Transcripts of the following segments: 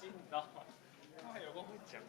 金，你知道吗？他还有跟我讲。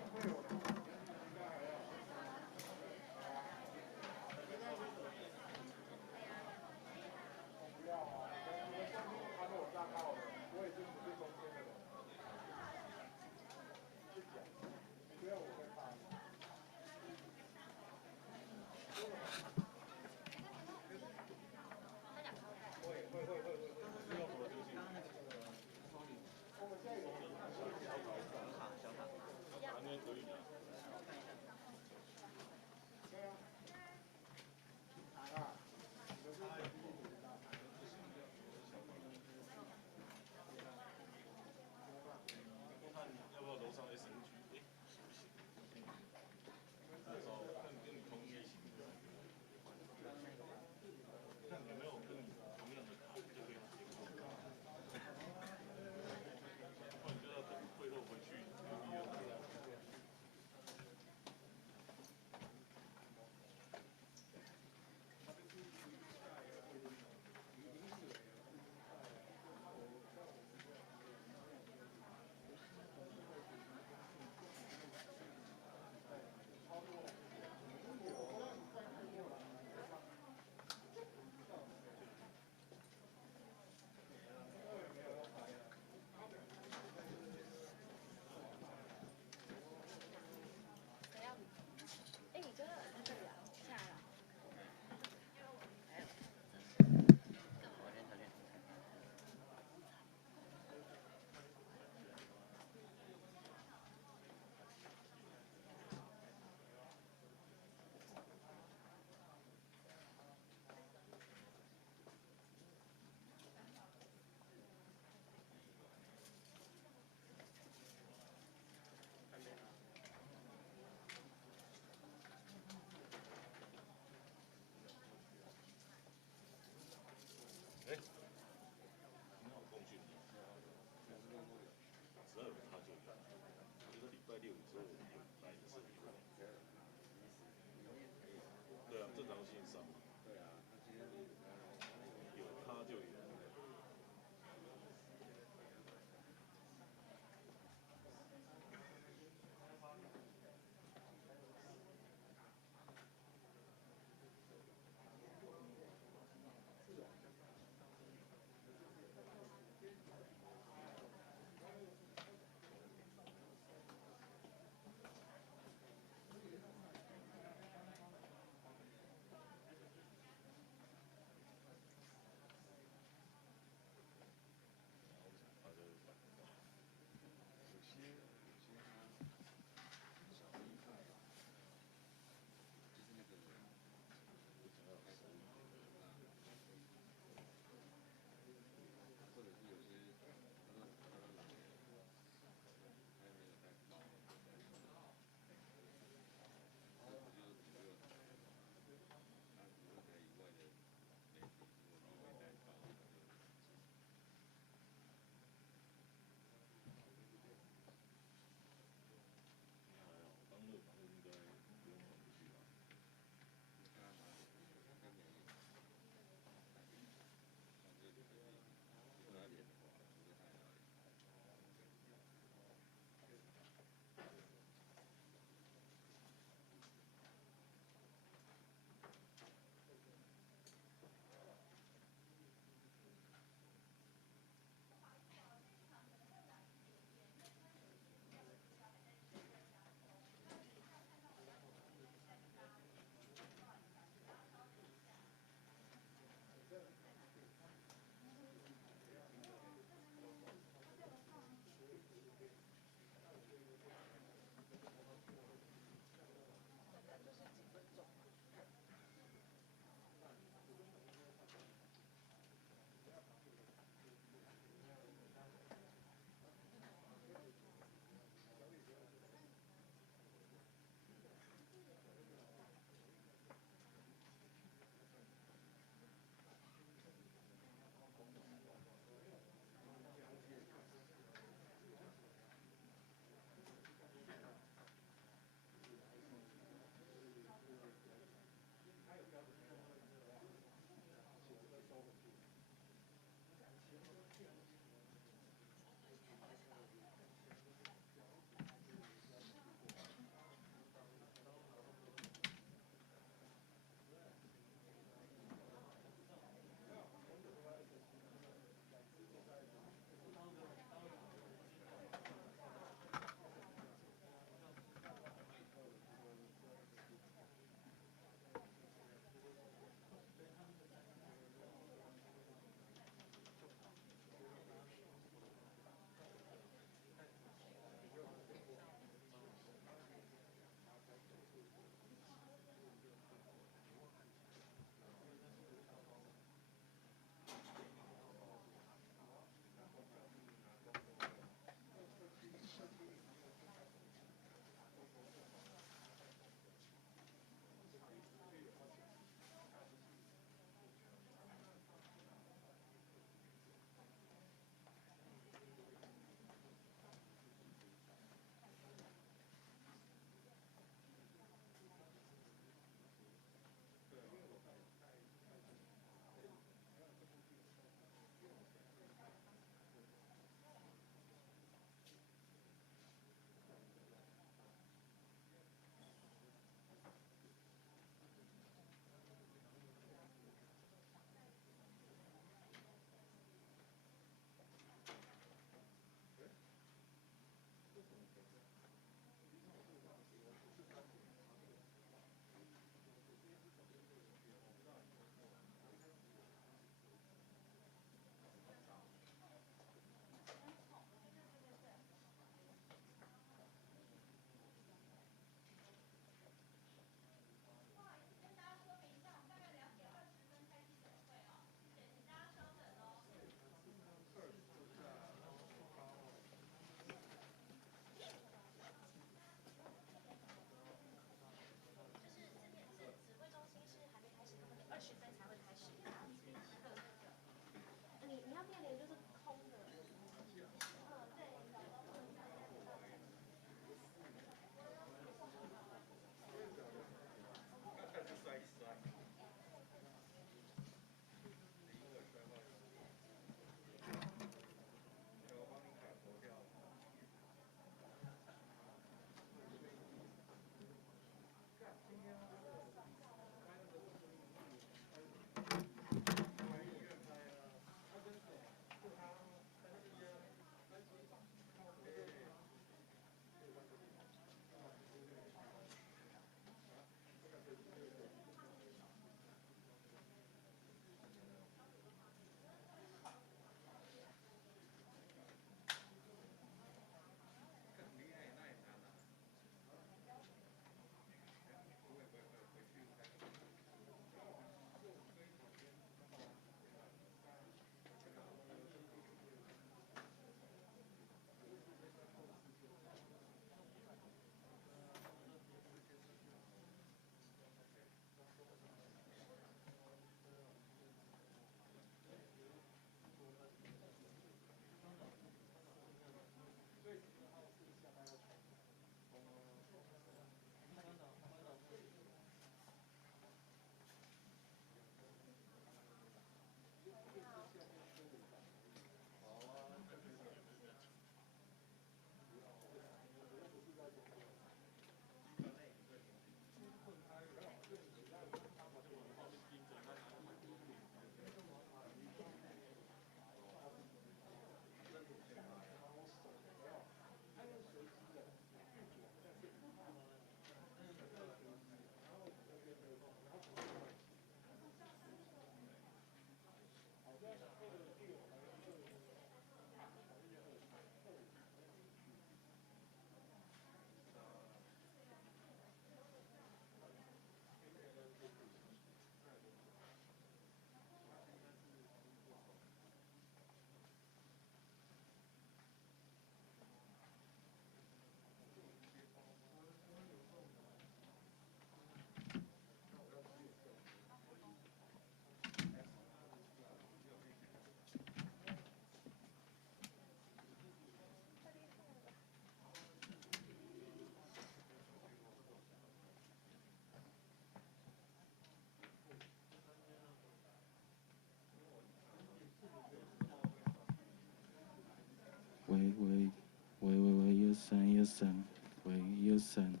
神为一个神。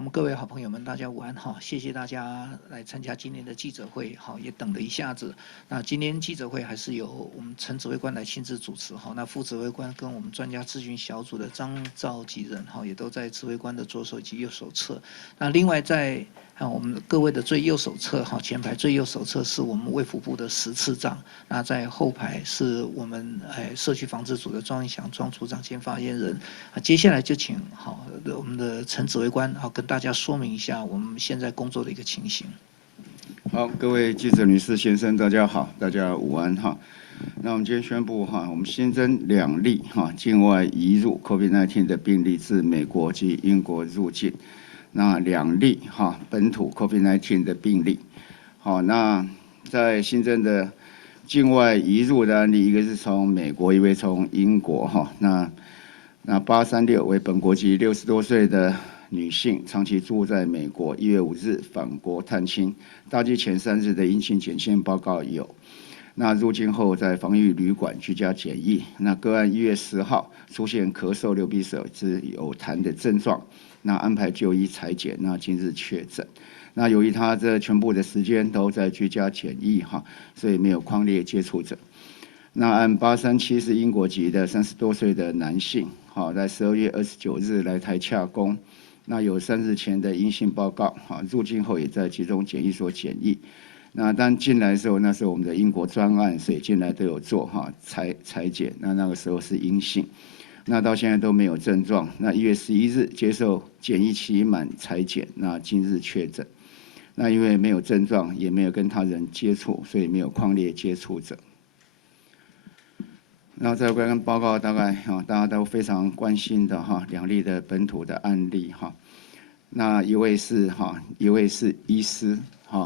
我们各位好朋友们，大家午安哈！谢谢大家来参加今天的记者会，好，也等了一下子。那今天记者会还是由我们陈指挥官来亲自主持哈。那副指挥官跟我们专家咨询小组的张召集人哈，也都在指挥官的左手以及右手侧。那另外在我们各位的最右手侧哈，前排最右手侧是我们卫福部的10次长，那在后排是我们社区防治组的庄义祥庄组长兼发言人。接下来就请好我们的陈指挥官好跟大家说明一下我们现在工作的一个情形。好，各位记者女士先生，大家好，大家午安哈。那我们今天宣布哈，我们新增2例哈境外移入 COVID-19 的病例自美国及英国入境，那2例哈本土 COVID-19 的病例。好，那在新增的境外移入的案例，一个是从美国，一位从英国哈。那836为本国籍60多岁的女性，长期住在美国，1月5日返国探亲，搭机前3日的阴性检验报告有。那入境后在防疫旅馆居家检疫。那个案1月10号出现咳嗽、流鼻水之有痰的症状，那安排就医采检，那今日确诊。那由于他这全部的时间都在居家检疫哈，所以没有匡列接触者。那案837是英国籍的30多岁的男性，好，在12月29日来台洽公，那有3日前的阴性报告，好，入境后也在集中检疫所检疫。那当进来的时候，那是我们的英国专案，所以进来都有做哈采检，那个时候是阴性，那到现在都没有症状。那1月11日接受检疫期满采检，那今日确诊。那因为没有症状，也没有跟他人接触，所以没有匡列接触者。然后再跟报告，大概大家都非常关心的2例的本土的案例哈。那一位是医师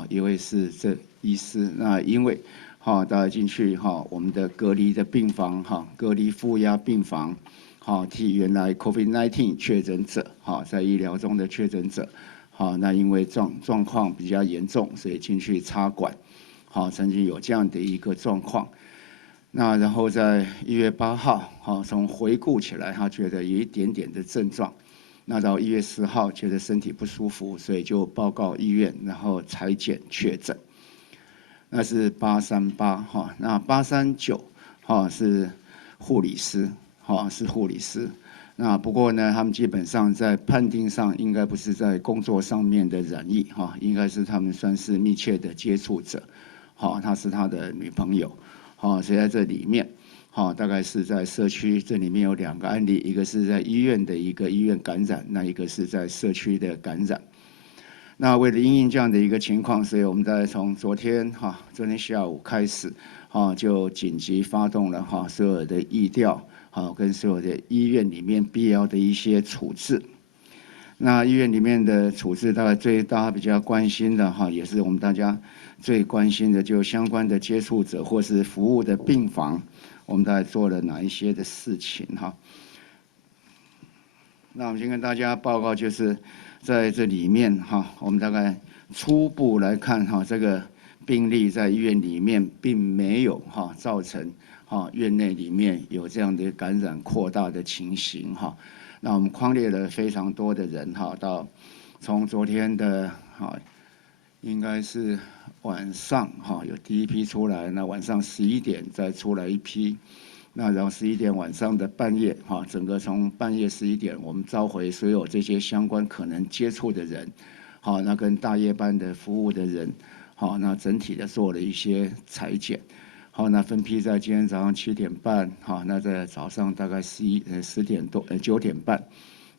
一位是这医师。那因为大家进去我们的隔离的病房隔离负压病房替原来 COVID-19 确诊者在医疗中的确诊者那因为状况比较严重，所以进去插管曾经有这样的一个状况。那然后在1月8号，从回顾起来，他觉得有一点点的症状。那到1月10号，觉得身体不舒服，所以就报告医院，然后采检确诊。那是838那839是护理师是护理师。那不过呢，他们基本上在判定上应该不是在工作上面的染疫应该是他们算是密切的接触者他是他的女朋友。所以在这里面，大概是在社区，这里面有2个案例，一个是在医院的一个医院感染，那一个是在社区的感染。那为了因应这样的一个情况，所以我们在从昨天下午开始，就紧急发动了所有的疫调，跟所有的医院里面必要的一些处置。那医院里面的处置，大概大家比较关心的也是我们大家最关心的，就相关的接触者或是服务的病房，我们大概做了哪一些的事情那我们先跟大家报告，就是在这里面我们大概初步来看这个病例在医院里面并没有造成院内里面有这样的感染扩大的情形那我们匡列了非常多的人到从昨天的应该是晚上有第一批出来，那晚上11点再出来一批，那然后11点晚上的半夜整个从半夜11点我们召回所有这些相关可能接触的人那跟大夜班的服务的人那整体的做了一些采检。那分批在今天早上7点半，那在早上大概10点多9点半，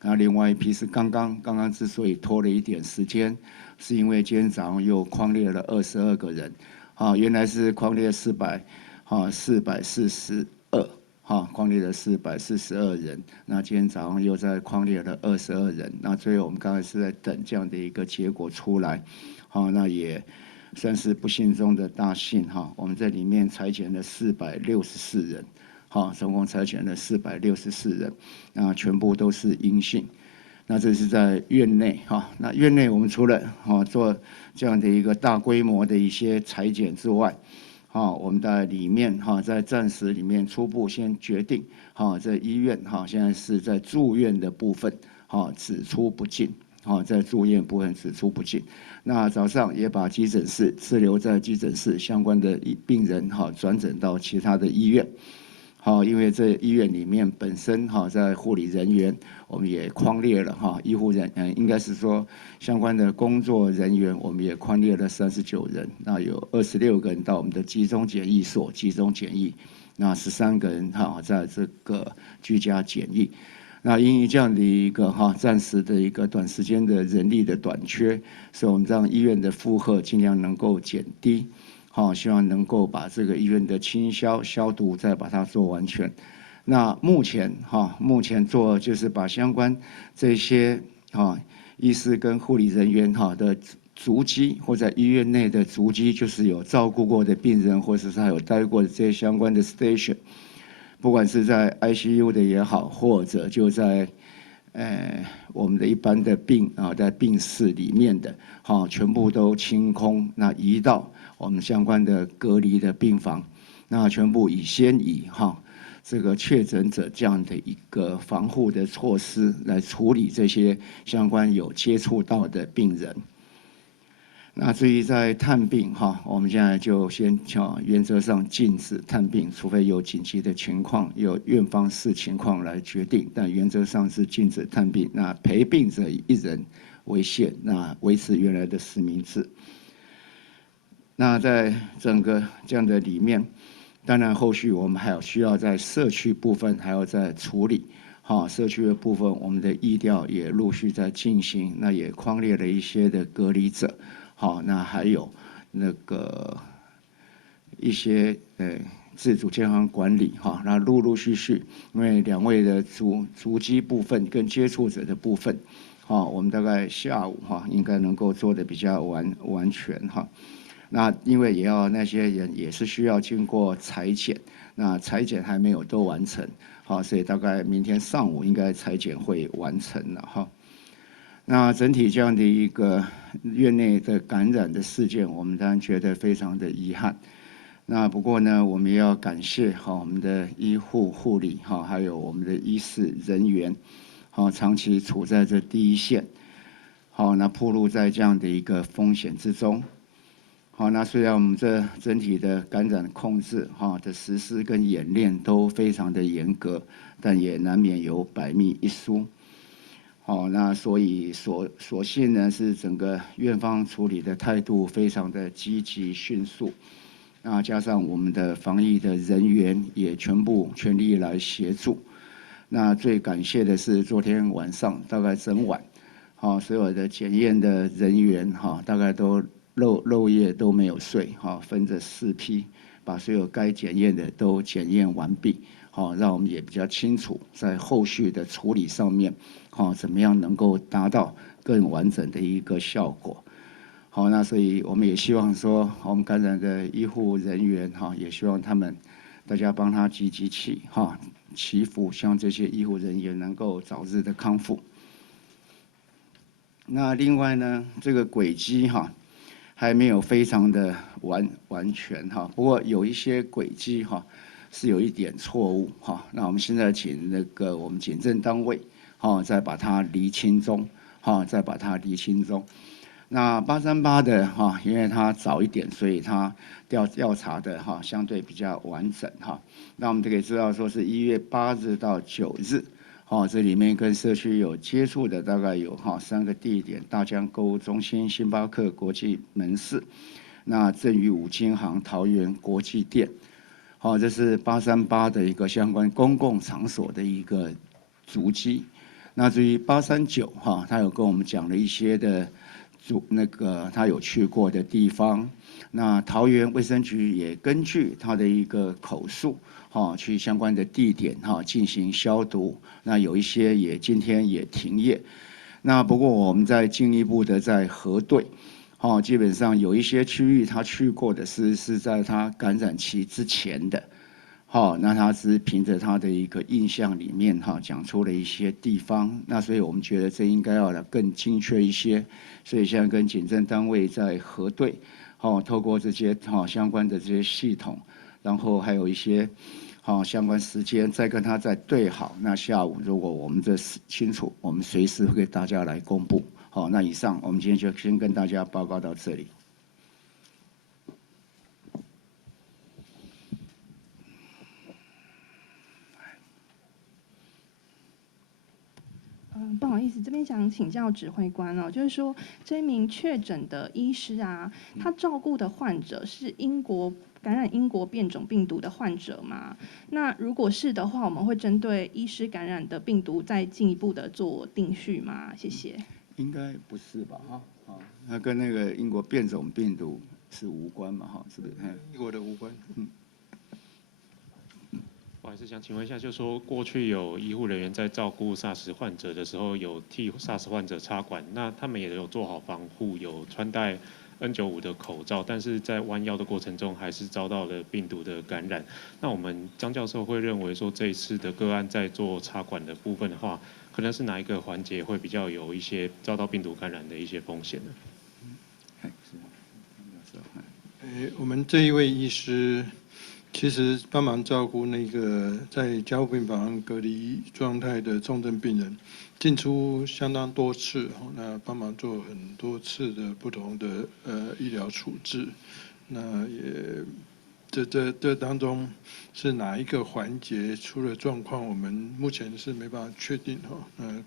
然后另外一批是刚刚之所以拖了一点时间，是因为今天早上又匡列了22个人，原来是匡列442，匡列了442人，那今天早上又在匡列了22人，那最后我们刚才是在等这样的一个结果出来，那也算是不幸中的大幸我们在里面采检了464人，总共采检了464人，那全部都是阴性。那这是在院内那院内我们除了做这样的一个大规模的一些采检之外，我们在里面在暂时里面初步先决定在医院现在是在住院的部分只出不进，在住院部分只出不进。那早上也把急诊室滞留在急诊室相关的病人转诊到其他的医院。因为这医院里面本身在护理人员，我们也匡列了医护人应该是说相关的工作人员，我们也匡列了39人。那有26个人到我们的集中检疫所集中检疫，那13个人在这个居家检疫。那因于这样的一个暂时的一个短时间的人力的短缺，所以我们让医院的负荷尽量能够减低。希望能够把这个医院的清消消毒再把它做完全。那目前做就是把相关这些医师跟护理人员的足迹，或在医院内的足迹，就是有照顾过的病人，或者是他有待过的这些相关的 station， 不管是在 ICU 的也好，或者就在我们的一般的在病室里面的全部都清空，那移到我们相关的隔离的病房，那全部先以这个确诊者这样的一个防护的措施来处理这些相关有接触到的病人。那至于在探病我们现在就先原则上禁止探病，除非有紧急的情况，有院方视情况来决定，但原则上是禁止探病。那陪病者以1人为限，那维持原来的实名制。那在整个这样的里面，当然后续我们还有需要在社区部分还要再处理。社区的部分，我们的疫调也陆续在进行，那也匡列了一些的隔离者。那还有那个一些自主健康管理那陆陆续续，因为2位的足迹部分跟接触者的部分，我们大概下午应该能够做得比较完全那因为也要那些人也是需要经过采检，那采检还没有都完成，所以大概明天上午应该采检会完成了那整体这样的一个院内的感染的事件，我们当然觉得非常的遗憾。那不过呢，我们也要感谢我们的医护护理还有我们的医事人员长期处在这第一线，那暴露在这样的一个风险之中。那虽然我们这整体的感染控制的实施跟演练都非常的严格，但也难免有百密一疏。那所以所幸呢是整个院方处理的态度非常的积极迅速，那加上我们的防疫的人员也全力来协助。那最感谢的是昨天晚上大概整晚，所有的检验的人员大概都漏夜都没有睡，分着4批，把所有该检验的都检验完毕，让我们也比较清楚在后续的处理上面，怎么样能够达到更完整的一个效果。那所以我们也希望说，我们感染的医护人员也希望他们大家帮他集气，祈福，希望这些医护人员能够早日的康复。那另外呢，这个轨迹还没有非常的完全不过有一些轨迹是有一点错误那我们现在请那个我们警政单位再把它厘清中那838的因为它早一点，所以它调查的相对比较完整那我们就可以知道说是1月8日到9日。这里面跟社区有接触的大概有3个地点：大江购物中心、星巴克国际门市、那正宇五金行、桃园国际店。这是838的一个相关公共场所的一个足迹。那至于839他有跟我们讲了一些的他有去过的地方。那桃园卫生局也根据他的一个口述。去相关的地点进行消毒，那有一些也今天也停业。那不过我们在进一步的在核对，基本上有一些区域他去过的是在他感染期之前的，那他只是凭着他的一个印象里面讲出了一些地方，那所以我们觉得这应该要更精确一些，所以现在跟警政单位在核对，透过这些相关的这些系统，然后还有一些。相关时间再跟他再对好，那下午如果我们这清楚，我们随时会给大家来公布。好，那以上我们今天就先跟大家报告到这里。不好意思，这边想请教指挥官哦，就是说这一名确诊的医师啊，他照顾的患者是感染英国变种病毒的患者吗？那如果是的话，我们会针对医师感染的病毒再进一步的做定序吗？谢谢。应该不是吧？哈，好，那跟那个英国变种病毒是无关嘛？哈，是不是？英国的无关。我还是想请问一下，就是说过去有医护人员在照顾 SARS 患者的时候，有替 SARS 患者插管，那他们也有做好防护，有穿戴 N95的口罩，但是在弯腰的过程中还是遭到了病毒的感染。那我们张教授会认为说，这一次的个案在做插管的部分的话，可能是哪一个环节会比较有一些遭到病毒感染的一些风险呢？我们这一位医师其实帮忙照顾那个在加护病房隔离状态的重症病人，进出相当多次，那帮忙做很多次的不同的医疗处置，那也这当中是哪一个环节出了状况，我们目前是没办法确定哈。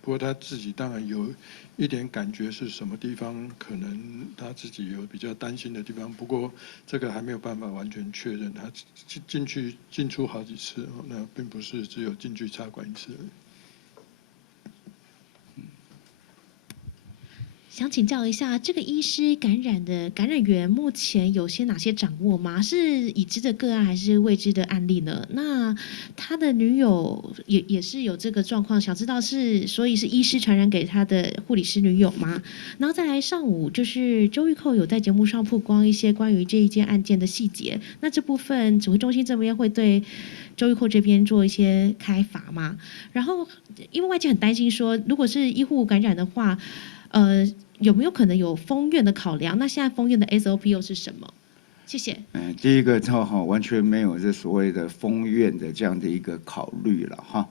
不过他自己当然有一点感觉是什么地方可能他自己有比较担心的地方，不过这个还没有办法完全确认。他进出好几次，那并不是只有进去插管一次而已。想请教一下，这个医师感染的感染源目前有些哪些掌握吗？是已知的个案还是未知的案例呢？那他的女友也是有这个状况，想知道所以是医师传染给他的护理师女友吗？然后再来上午就是周玉蔻有在节目上曝光一些关于这一件案件的细节，那这部分指挥中心这边会对周玉蔻这边做一些开罚吗？然后因为外界很担心说，如果是医护感染的话，有没有可能有封院的考量？那现在封院的 SOP 又是什么？谢谢。第一个完全没有这所谓的封院的这样的一个考虑了哈。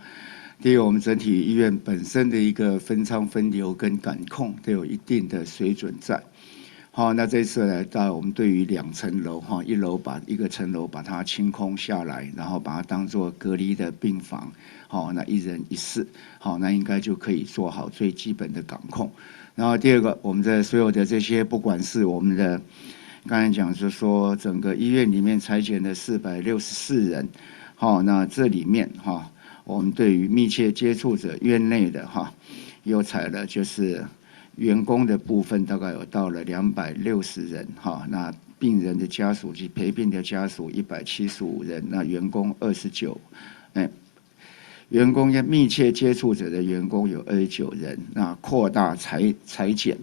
第一个，我们整体医院本身的一个分仓分流跟感控都有一定的水准在。好，那这次来到我们对于2层楼哈，一楼把一个层楼把它清空下来，然后把它当做隔离的病房，好，那1人1室，好，那应该就可以做好最基本的感控。然后第二个，我们的所有的这些，不管是我们的刚才讲，就是说整个医院里面采检的464人，好，那这里面哈，我们对于密切接触者院内的哈，有采了就是员工的部分，大概有到了260人哈，那病人的家属及陪病的家属175人，那员工29，员工跟密切接触者的员工有29人，那扩大裁剪，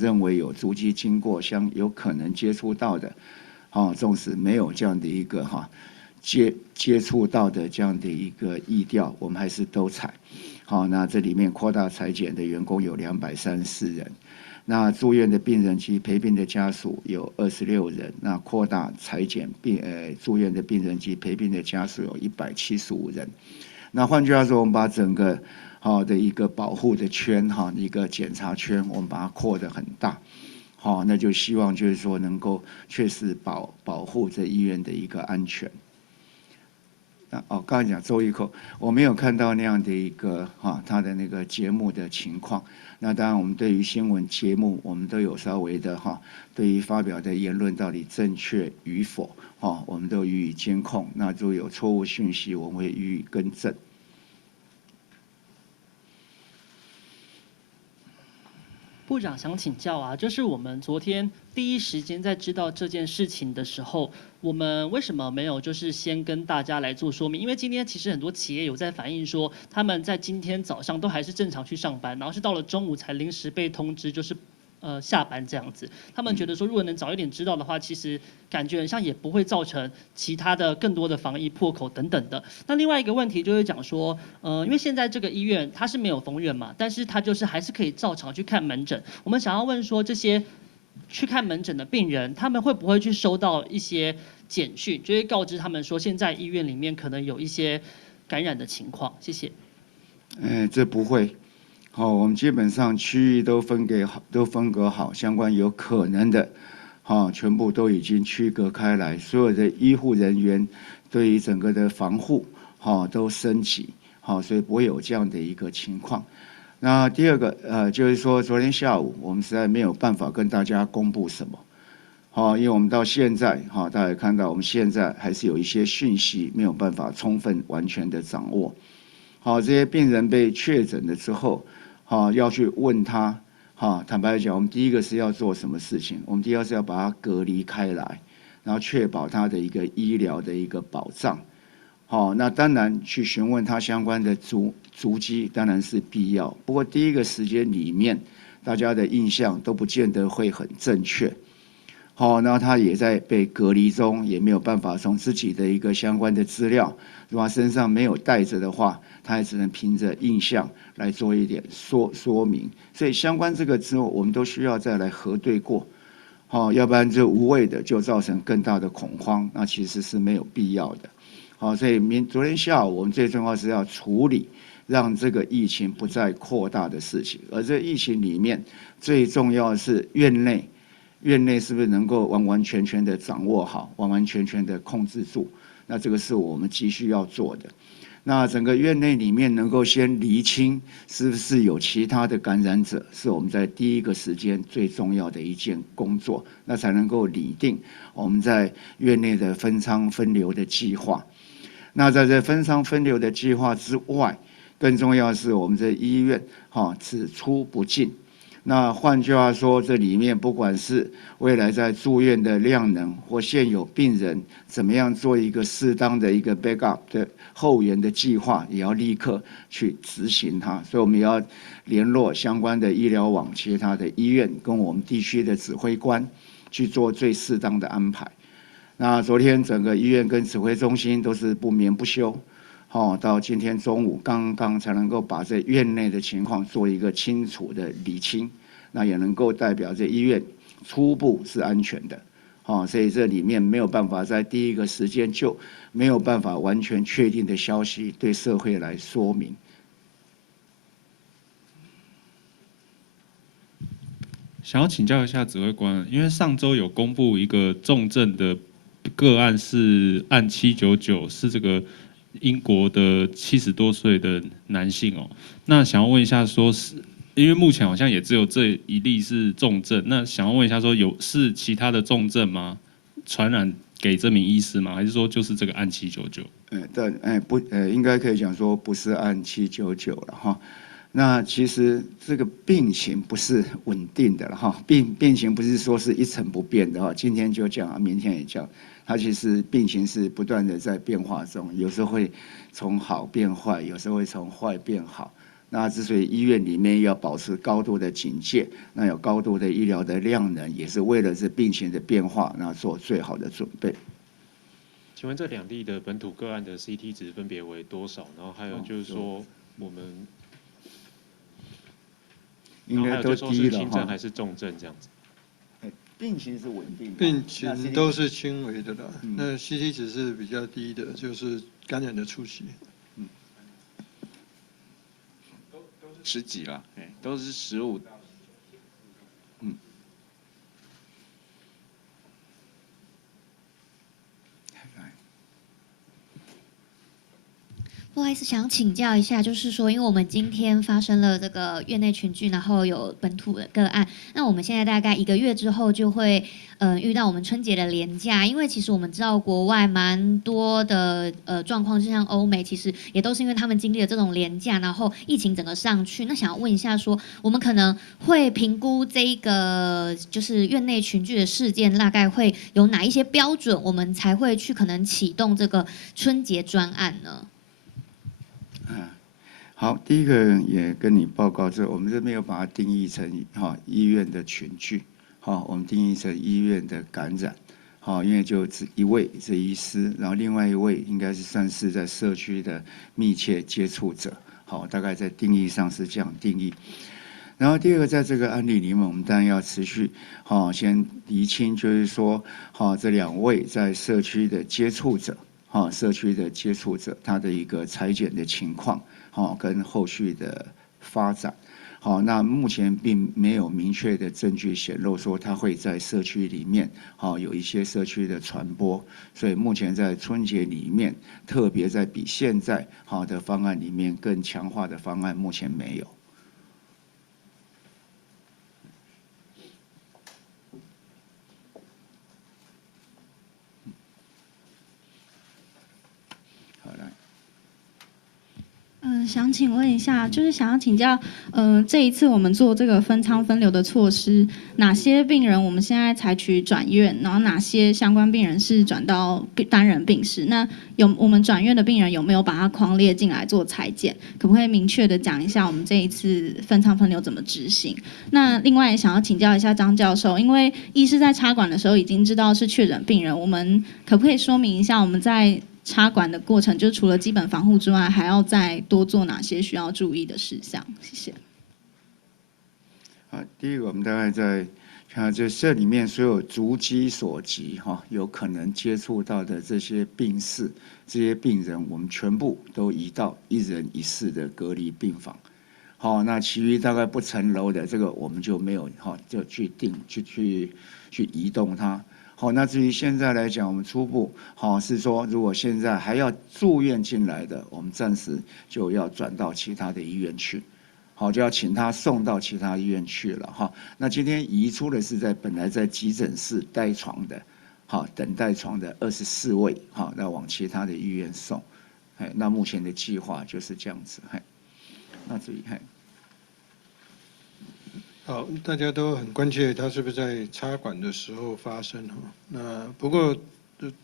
认为有足迹经过有可能接触到的，纵使没有这样的一个接触到的这样的一个疫调，我们还是都采。好，那这里面扩大裁剪的员工有234人，那住院的病人及陪病的家属有26人，那扩大裁剪住院的病人及陪病的家属有175人。那换句话说，我们把整个的一个保护的圈一个检查圈，我们把它扩得很大，那就希望就是说能够确实保护这医院的一个安全。刚才讲周玉蔻，我没有看到那样的一个他的那个节目的情况。那当然，我们对于新闻节目，我们都有稍微的对于发表的言论到底正确与否，我们都予以监控。那如果有错误讯息，我们会予以更正。部长想请教啊，就是我们昨天第一时间在知道这件事情的时候，我们为什么没有就是先跟大家来做说明？因为今天其实很多企业有在反映说，他们在今天早上都还是正常去上班，然后是到了中午才临时被通知，就是下班这样子。他们觉得说，如果能早一点知道的话，其实感觉很像也不会造成其他的更多的防疫破口等等的。那另外一个问题就是讲说，因为现在这个医院它是没有封院嘛，但是它就是还是可以照常去看门诊。我们想要问说，这些去看门诊的病人，他们会不会去收到一些简讯，就会告知他们说，现在医院里面可能有一些感染的情况？谢谢。这不会。好，我们基本上区域都分隔好，相关有可能的，好，全部都已经区隔开来，所有的医护人员对于整个的防护，好，都升级，好，所以不会有这样的一个情况。那第二个，就是说昨天下午我们实在没有办法跟大家公布什么，好，因为我们到现在，好，大家也看到我们现在还是有一些讯息没有办法充分完全的掌握。好，这些病人被确诊了之后，好，要去问他，好，坦白讲，我们第一个是要做什么事情？我们第二个是要把他隔离开来，然后确保他的一个医疗的一个保障。好，那当然去询问他相关的足迹当然是必要，不过第一个时间里面，大家的印象都不见得会很正确。好，那他也在被隔离中，也没有办法从自己的一个相关的资料，如果他身上没有带着的话，他也只能凭着印象来做一点说明。所以相关这个之后，我们都需要再来核对过，好，要不然就无谓的就造成更大的恐慌，那其实是没有必要的。好，所以昨天下午我们最重要是要处理让这个疫情不再扩大的事情，而这疫情里面最重要的是院内是不是能够完完全全的掌握好，完完全全的控制住？那这个是我们急需要做的。那整个院内里面能够先厘清是不是有其他的感染者，是我们在第一个时间最重要的一件工作，那才能够拟定我们在院内的分仓分流的计划。那在这分仓分流的计划之外，更重要的是我们这医院只出不进。那换句话说，这里面不管是未来在住院的量能，或现有病人怎么样做一个适当的一个 backup 的后援的计划，也要立刻去执行它。所以我们也要联络相关的医疗网、其他的医院，跟我们地区的指挥官去做最适当的安排。那昨天整个医院跟指挥中心都是不眠不休，到今天中午刚刚才能够把这院内的情况做一个清楚的理清，那也能够代表这医院初步是安全的，所以这里面没有办法在第一个时间就没有办法完全确定的消息对社会来说明。想要请教一下指挥官，因为上周有公布一个重症的个案是案799，是这个英国的70多岁的男性哦。那想要问一下，说是因为目前好像也只有这一例是重症，那想要问一下，说是其他的重症吗？传染给这名医师吗？还是说就是这个案799？应该可以讲说不是案799了哈。那其实这个病情不是稳定的了哈，病情不是说是一成不变的哈，今天就这样，明天也这样，它其实病情是不断的在变化中，有时候会从好变坏，有时候会从坏变好。那之所以医院里面要保持高度的警戒，那有高度的医疗的量能，也是为了这病情的变化，那做最好的准备。请问这2例的本土个案的 CT 值分别为多少？然后还有就是说我们。应该都低了轻症还是重症这样子？病情是稳定的，病情都是轻微的啦。那 CT 值是比较低的，就是感染的初期。都是10几了，都是15到19。不好意思，想请教一下，就是说，因为我们今天发生了这个院内群聚，然后有本土的个案，那我们现在大概1个月之后就会遇到我们春节的连假，因为其实我们知道国外蛮多的状况，就像欧美，其实也都是因为他们经历了这种连假，然后疫情整个上去。那想要问一下说，我们可能会评估这一个就是院内群聚的事件，大概会有哪一些标准，我们才会去可能启动这个春节专案呢？好，第一个也跟你报告，我们这边有把它定义成医院的群聚，我们定义成医院的感染，因为就只一位是医师，然后另外一位应该是算是在社区的密切接触者，大概在定义上是这样定义。然后第二个，在这个案例里面，我们当然要持续先厘清，就是说这2位在社区的接触者，社区的接触者他的一个采检的情况。跟后续的发展，好，那目前并没有明确的证据显露说它会在社区里面好有一些社区的传播，所以目前在春节里面，特别在比现在好的方案里面更强化的方案，目前没有。想请问一下，就是想要请教，这一次我们做这个分仓分流的措施，哪些病人我们现在采取转院，然后哪些相关病人是转到单人病室？那我们转院的病人有没有把它匡列进来做裁剪？可不可以明确的讲一下我们这一次分仓分流怎么执行？那另外也想要请教一下张教授，因为医师在插管的时候已经知道是确诊病人，我们可不可以说明一下我们在插管的过程，就除了基本防护之外，还要再多做哪些需要注意的事项？谢谢。第一个，我们大概在看这里面所有足迹所及有可能接触到的这些病室、这些病人，我们全部都移到1人1室的隔离病房。好，那其余大概不成楼的这个，我们就没有就去移动它。好，那至于现在来讲，我们初步是说，如果现在还要住院进来的，我们暂时就要转到其他的医院去，好，就要请他送到其他医院去了哈。那今天移出的是本来在急诊室待床的，好，等待床的24位，好，那往其他的医院送。那目前的计划就是这样子。那至于好，大家都很关切它是不是在插管的时候发生哈。那不过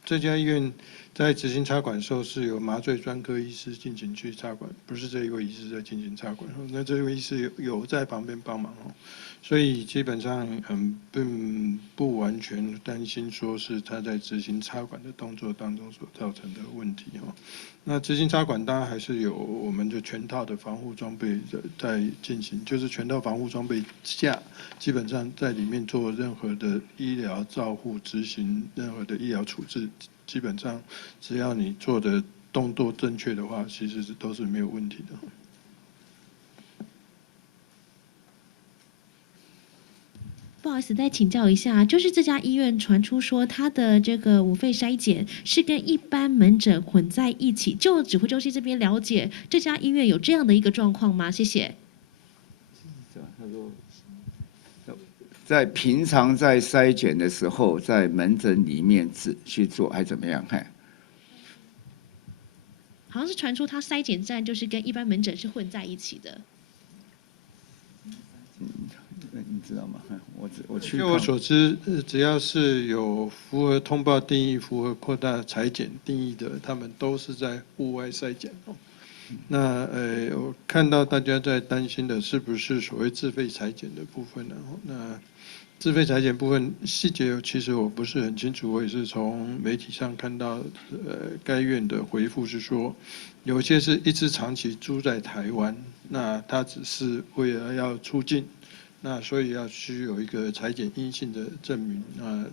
这家医院在执行插管的时候是由麻醉专科医师进行去插管，不是这一位医师在进行插管。那这一位医师有在旁边帮忙哦，所以基本上并不完全担心说是他在执行插管的动作当中所造成的问题哦。那执行插管当然还是有我们的全套的防护装备在进行，就是全套防护装备下，基本上在里面做任何的医疗照护、执行任何的医疗处置，基本上只要你做的动作正确的话，其实都是没有问题的。不好意思，再请教一下，就是这家医院传出说他的这个5费筛检是跟一般门诊混在一起，就指挥中心这边了解，这家医院有这样的一个状况吗？谢谢。在平常在筛检的时候，在门诊里面去做，还怎么样？好像是传出他筛检站就是跟一般门诊是混在一起的。你知道吗？我去。据我所知，只要是有符合通报定义、符合扩大采检定义的，他们都是在户外筛检哦。那我看到大家在担心的是不是所谓自费采检的部分呢？那自费采检部分细节其实我不是很清楚，我也是从媒体上看到，该院的回复是说，有些是一直长期住在台湾，那他只是为了要出境。那所以要需有一个采检阴性的证明，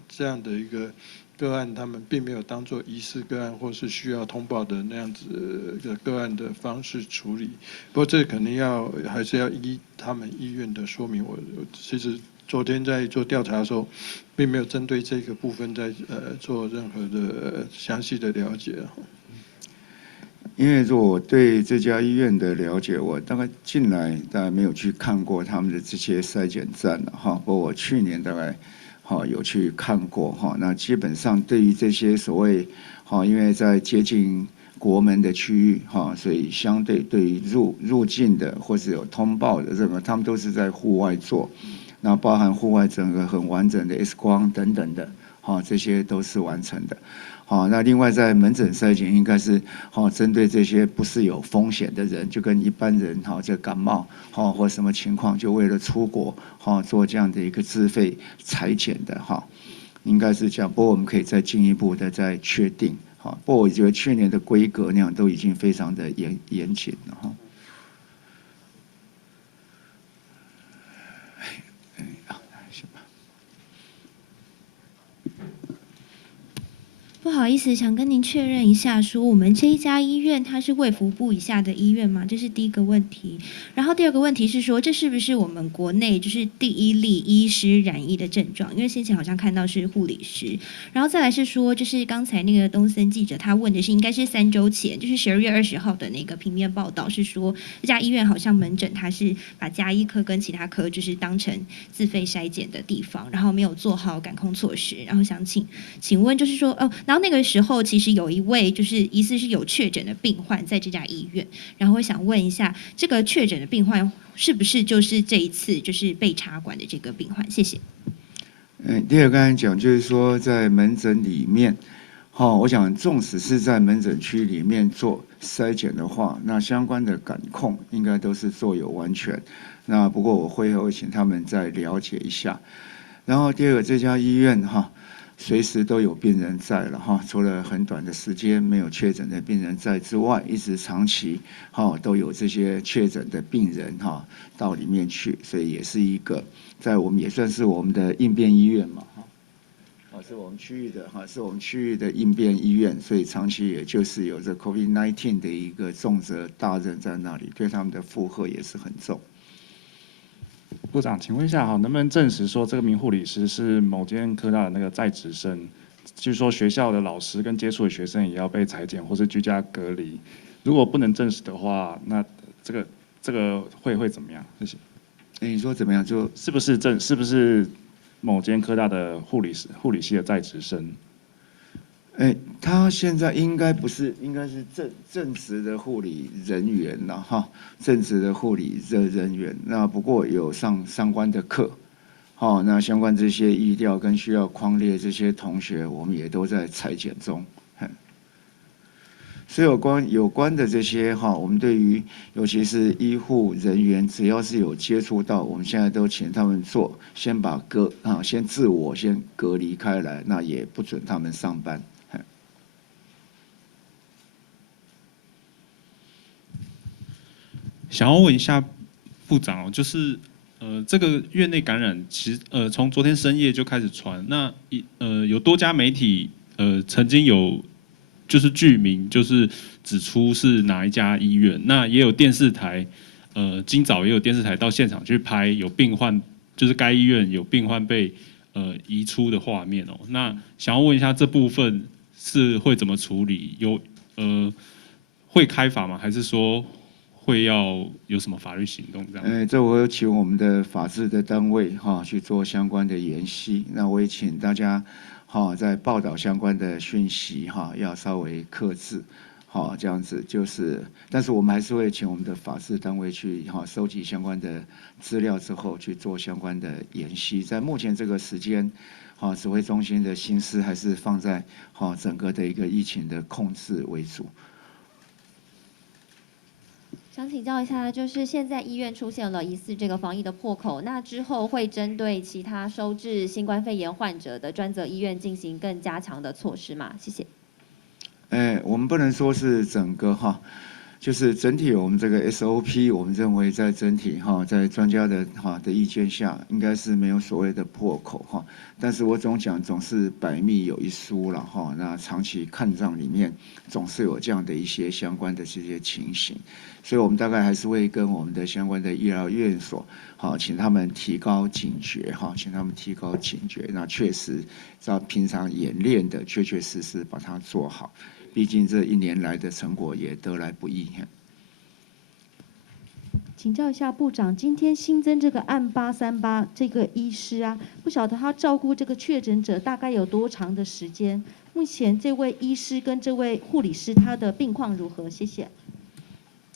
这样的一个个案，他们并没有当作疑似个案或是需要通报的那样子的个案的方式处理。不过这可能还是要依他们医院的说明。我其实昨天在做调查的时候，并没有针对这个部分在做任何的详细的了解。因为说我对这家医院的了解，我大概进来大概没有去看过他们的这些筛检站了哈。不过我去年大概有去看过哈。那基本上对于这些所谓因为在接近国门的区域所以相对对于入境的或是有通报的这个，他们都是在户外做，那包含户外整个很完整的 X 光等等的这些都是完成的。那另外在门诊筛检应该是针对这些不是有风险的人，就跟一般人这感冒或什么情况，就为了出国做这样的一个自费采检的应该是这样。不过我们可以再进一步的再确定不过我觉得去年的规格那样都已经非常的严谨了不不好意思，想跟您确认一下，说我们这一家医院它是卫福部以下的医院吗？这是第一个问题。然后第二个问题是说，这是不是我们国内就是第一例医师染疫的症状？因为先前好像看到是护理师。然后再来是说，就是刚才那个东森记者他问的是，应该是3周前，就是12月20号的那个平面报道，是说这家医院好像门诊它是把家医科跟其他科就是当成自费筛检的地方，然后没有做好感控措施。然后想请问就是说，然后那个时候其实有一位就是疑似是有确诊的病患在这家医院，然后我想问一下，这个确诊的病患是不是就是这一次就是被插管的这个病患？谢谢。第二个刚才讲就是说在门诊里面，我想纵使是在门诊区里面做筛检的话，那相关的感控应该都是做有完全。那不过我会后请他们再了解一下。然后第二个，这家医院随时都有病人在了除了很短的时间没有确诊的病人在之外，一直长期都有这些确诊的病人到里面去，所以也是一个在我们也算是我们的应变医院嘛是我们区域的应变医院，所以长期也就是有这 COVID-19 的一个重责大任在那里，对他们的负荷也是很重。部长，请问一下能不能证实说这个名护理师是某间科大的那个在职生？据说学校的老师跟接触的学生也要被采检或是居家隔离。如果不能证实的话，那这个会怎么样？谢谢。你说怎么样？是不是某间科大的护理系的在职生？他现在应该不是，应该是正职的护理人员了正职的护理人员。那不过有上相关的课，那相关这些疫调跟需要匡列这些同学，我们也都在采检中。所以有关的这些我们对于尤其是医护人员，只要是有接触到，我们现在都请他们先把先自我先隔离开来，那也不准他们上班。想要问一下部长就是这个院内感染，其实从昨天深夜就开始传，那有多家媒体曾经有就是剧名就是指出是哪一家医院，那也有电视台今早也有电视台到现场去拍有病患，就是该医院有病患被移出的画面哦。那想要问一下这部分是会怎么处理？会开罚吗？还是说会要有什么法律行动这样？这我有请我们的法制的单位去做相关的研析。那我也请大家在报道相关的讯息要稍微克制，这样子就是，但是我们还是会请我们的法制单位去收集相关的资料之后去做相关的研析。在目前这个时间，指挥中心的心思还是放在整个的一个疫情的控制为主。想请教一下，就是现在医院出现了疑似这个防疫的破口，那之后会针对其他收治新冠肺炎患者的专责医院进行更加强的措施吗？谢谢。我们不能说是整个就是整体我们这个 SOP， 我们认为在整体在专家的意见下，应该是没有所谓的破口但是我总讲总是百密有一疏了那长期看账里面总是有这样的一些相关的这些情形，所以我们大概还是会跟我们的相关的医疗院所请他们提高警觉请他们提高警觉，那确实照平常演练的确实把它做好。毕竟这1年来的成果也得来不易。请教一下部长，今天新增这个案838这个医师啊，不晓得他照顾这个确诊者大概有多长的时间？目前这位医师跟这位护理师他的病况如何？谢谢。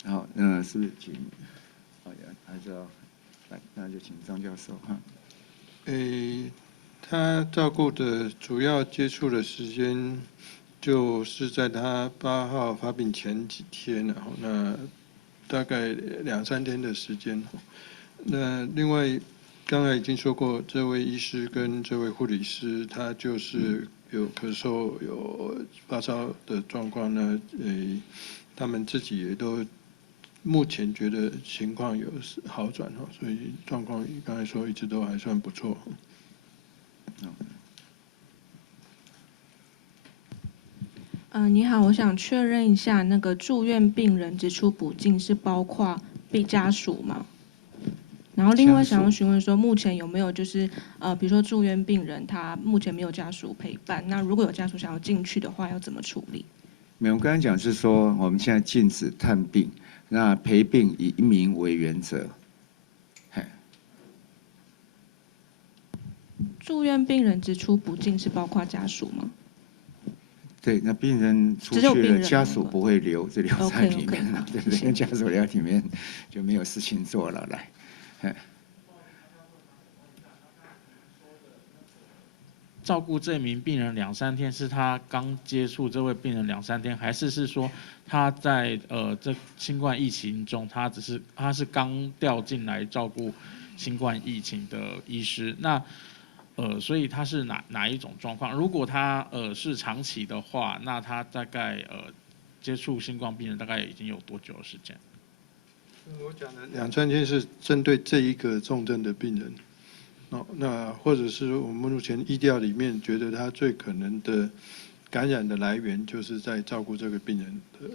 好，那是请，还是要来，那就请张教授他照顾的主要接触的时间，就是在他8号发病前几天，然后那大概2、3天的时间。那另外刚才已经说过，这位医师跟这位护理师，他就是有咳嗽、有发烧的状况呢，他们自己也都目前觉得情况有好转所以状况刚才说一直都还算不错。你好，我想确认一下，那个住院病人支出补进是包括被家属吗？然后另外想要询问说，目前有没有就是比如说住院病人他目前没有家属陪伴，那如果有家属想要进去的话，要怎么处理？没有，我刚才讲是说，我们现在禁止探病，那陪病以1名为原则。住院病人支出补进是包括家属吗？对，那病人出去了，家属不会留在里面了，对不对？家属留在里面就没有事情做了，来。照顾这名病人2、3天，是他刚接触这位病人2、3天，还是说他在这新冠疫情中，他是刚调进来照顾新冠疫情的医师？那所以他是哪一种状况？如果他是长期的话，那他大概接触新冠病人大概已经有多久的时间？我讲的2、3天是针对这一个重症的病人。那或者是我们目前医调里面觉得他最可能的感染的来源，就是在照顾这个病人的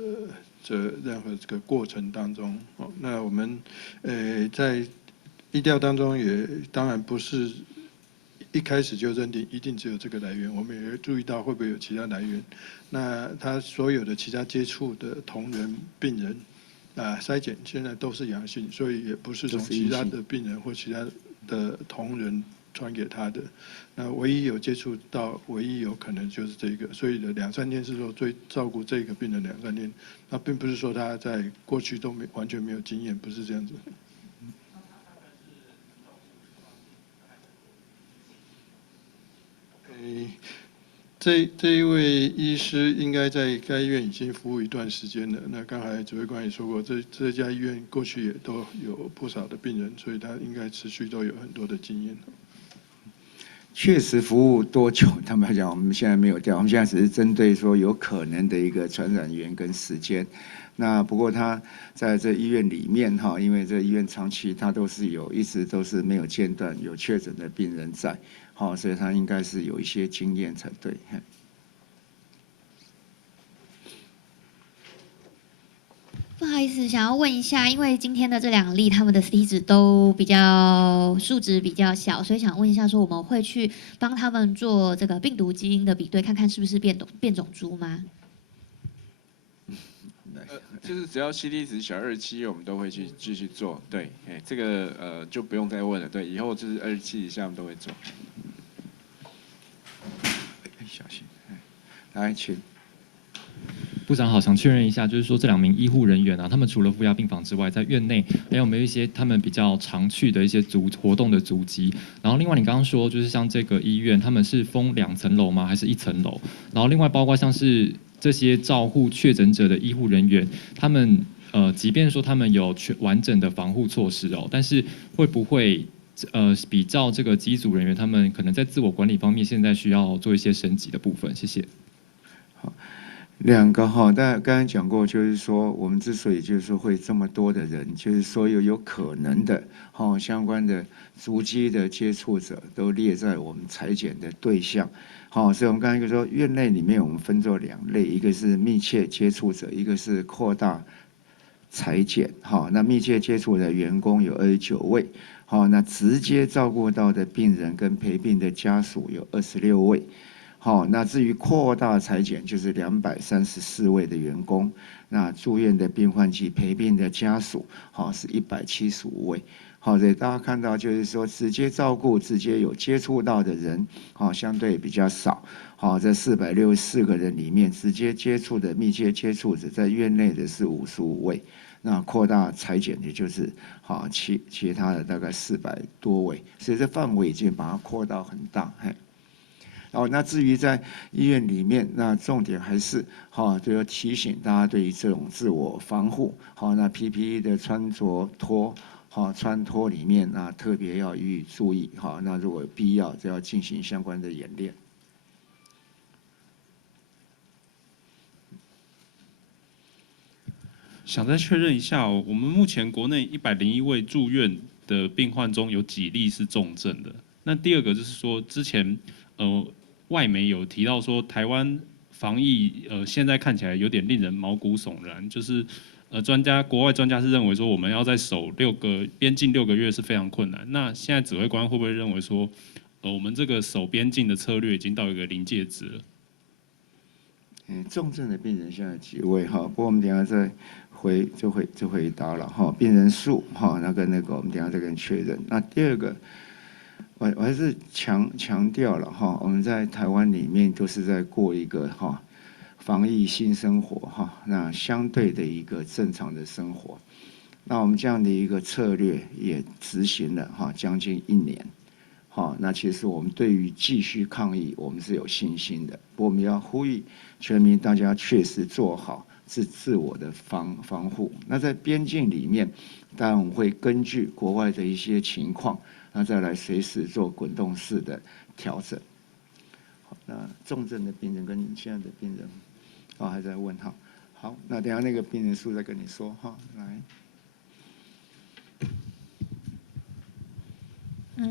这任何这个过程当中。那我们在医调当中也当然不是一开始就认定一定只有这个来源，我们也会注意到会不会有其他来源。那他所有的其他接触的同仁病人筛检现在都是阳性，所以也不是从其他的病人或其他的同仁传给他的。那唯一有接触到，唯一有可能就是这个，所以的2、3天是说照顾这个病人2、3天，那并不是说他在过去都完全没有经验，不是这样子。这一位医师应该在该医院已经服务一段时间了。那刚才指挥官也说过，这家医院过去也都有不少的病人，所以他应该持续都有很多的经验。确实服务多久，坦白讲，我们现在没有调，我们现在只是针对说有可能的一个传染源跟时间。那不过他在这医院里面哈，因为这医院长期他都是一直都是没有间断有确诊的病人在，好，所以他应该是有一些经验才对。不好意思，想要问一下，因为今天的这2例他们的 CT 值都数值比较小，所以想问一下，说我们会去帮他们做这个病毒基因的比对，看看是不是变种株吗？就是只要 CT 值小27，我们都会去继续做。对，这个就不用再问了。对，以后就是27以下我们都会做。小心，来，请。部长好，想确认一下，就是说这2名医护人员啊，他们除了负压病房之外，在院内还有没有一些他们比较常去的一些活动的足迹？然后另外你刚刚说，就是像这个医院，他们是封2层楼吗？还是1层楼？然后另外包括像是这些照护确诊者的医护人员，他们即便说他们有完整的防护措施但是会不会比照这个机组人员，他们可能在自我管理方面现在需要做一些升级的部分？谢谢。好，2个哈，大家刚才讲过，就是说我们之所以就是说会这么多的人，就是所有可能的相关的足迹的接触者都列在我们采检的对象。好，所以我们刚才就说院内里面我们分作2类，一个是密切接触者，一个是扩大采检。好，那密切接触的员工有29位，好，那直接照顾到的病人跟陪病的家属有26位。好，那至于扩大采检，就是234位的员工，那住院的病患及陪病的家属，好是175位。好，所以大家看到就是说，直接照顾、直接有接触到的人，好相对比较少。好，在464个人里面，直接接触的密切接触者在院内的是55位，那扩大采检也就是好其他的大概400多位，所以这范围已经把它扩到很大。那至于在医院里面，那重点还是就要提醒大家对于这种自我防护，那 PPE 的穿着穿脱里面特别要予以注意。那如果有必要，就要进行相关的演练。想再确认一下我们目前国内101位住院的病患中有几例是重症的？那第二个就是说，之前外媒有提到说，台湾防疫现在看起来有点令人毛骨悚然，就是国外专家是认为说我们要在守边境6个月是非常困难。那现在指挥官会不会认为说，我们这个守边境的策略已经到一个临界值了？重症的病人现在几位哈？不过我们等一下再回答了哈。病人数哈，那个我们等一下再跟你确认。那第二个，我还是强调了哈，我们在台湾里面都是在过一个防疫新生活哈，那相对的一个正常的生活。那我们这样的一个策略也执行了将近1年。那其实我们对于继续抗疫，我们是有信心的。不过我们要呼吁全民，大家确实做好自我的防护。那在边境里面，当然我们会根据国外的一些情况，那再来随时做滚动式的调整。好，那重症的病人跟现在的病人，还在问哈。好，那等一下那个病人数再跟你说哈，来。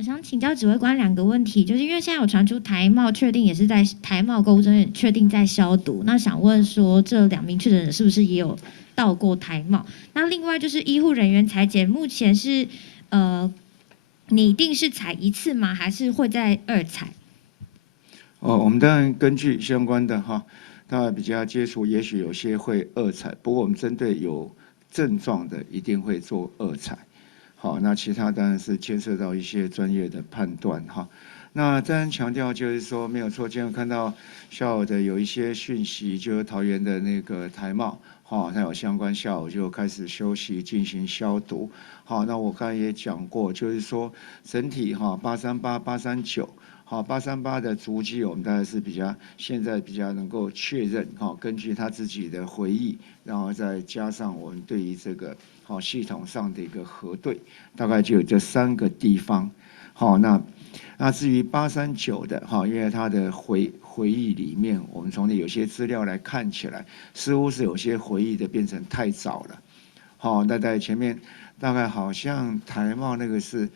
想请教指挥官2个问题，就是因为现在有传出台贸确定也是在台贸购物中心确定在消毒，那想问说这2名确诊人是不是也有到过台贸？那另外就是医护人员采检，目前是拟定是采1次吗？还是会再2采？我们当然根据相关的大家比较接触，也许有些会2采，不过我们针对有症状的一定会做2采。好，那其他当然是牵涉到一些专业的判断哈。那当然强调就是说没有错，今天看到下午的有一些讯息，就是桃园的那个台贸，它有相关下午就开始休息进行消毒。好，那我刚才也讲过，就是说整体838、839。838的足迹，我们大概是现在比较能够确认根据他自己的回忆，然后再加上我们对于这个系统上的一个核对，大概就有这3个地方。那至于839的因为他的回忆里面，我们从有些资料来看起来，似乎是有些回忆的变成太早了。那在前面大概好像台贸那个是。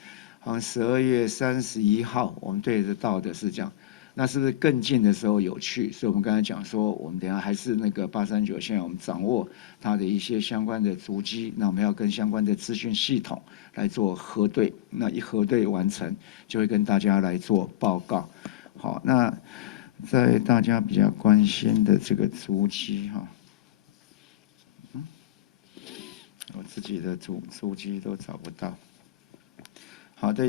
好像12月31号，我们对得到的是这样，那是不是更近的时候有去？所以我们刚才讲说，我们等一下还是那个839，现在我们掌握它的一些相关的足迹，那我们要跟相关的资讯系统来做核对，那一核对完成，就会跟大家来做报告。好，那在大家比较关心的这个足迹我自己的足迹都找不到。好的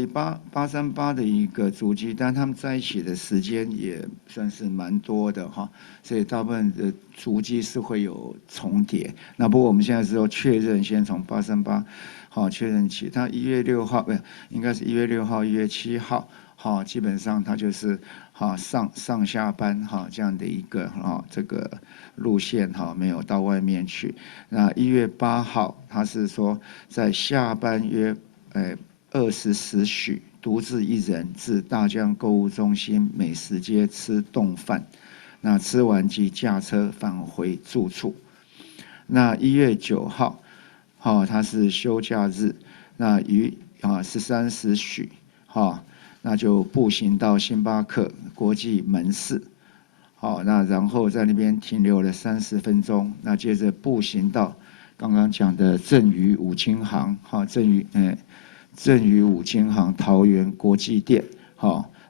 ，838的一个足迹，但他们在一起的时间也算是蛮多的所以大部分的足迹是会有重叠。那不过我们现在是要确认，先从838确认起，他1月6号不应该是1月6号、1月7号基本上他就是上下班这样的一个这个路线没有到外面去。那1月8号他是说在下班约20时许，独自一人至大江购物中心美食街吃冻饭，那吃完即驾车返回住处。那1月9号，他是休假日，那于13时许，那就步行到星巴克国际门市，那然后在那边停留了30分钟，那接着步行到刚刚讲的正宇五金行，正宇五金行桃园国际店，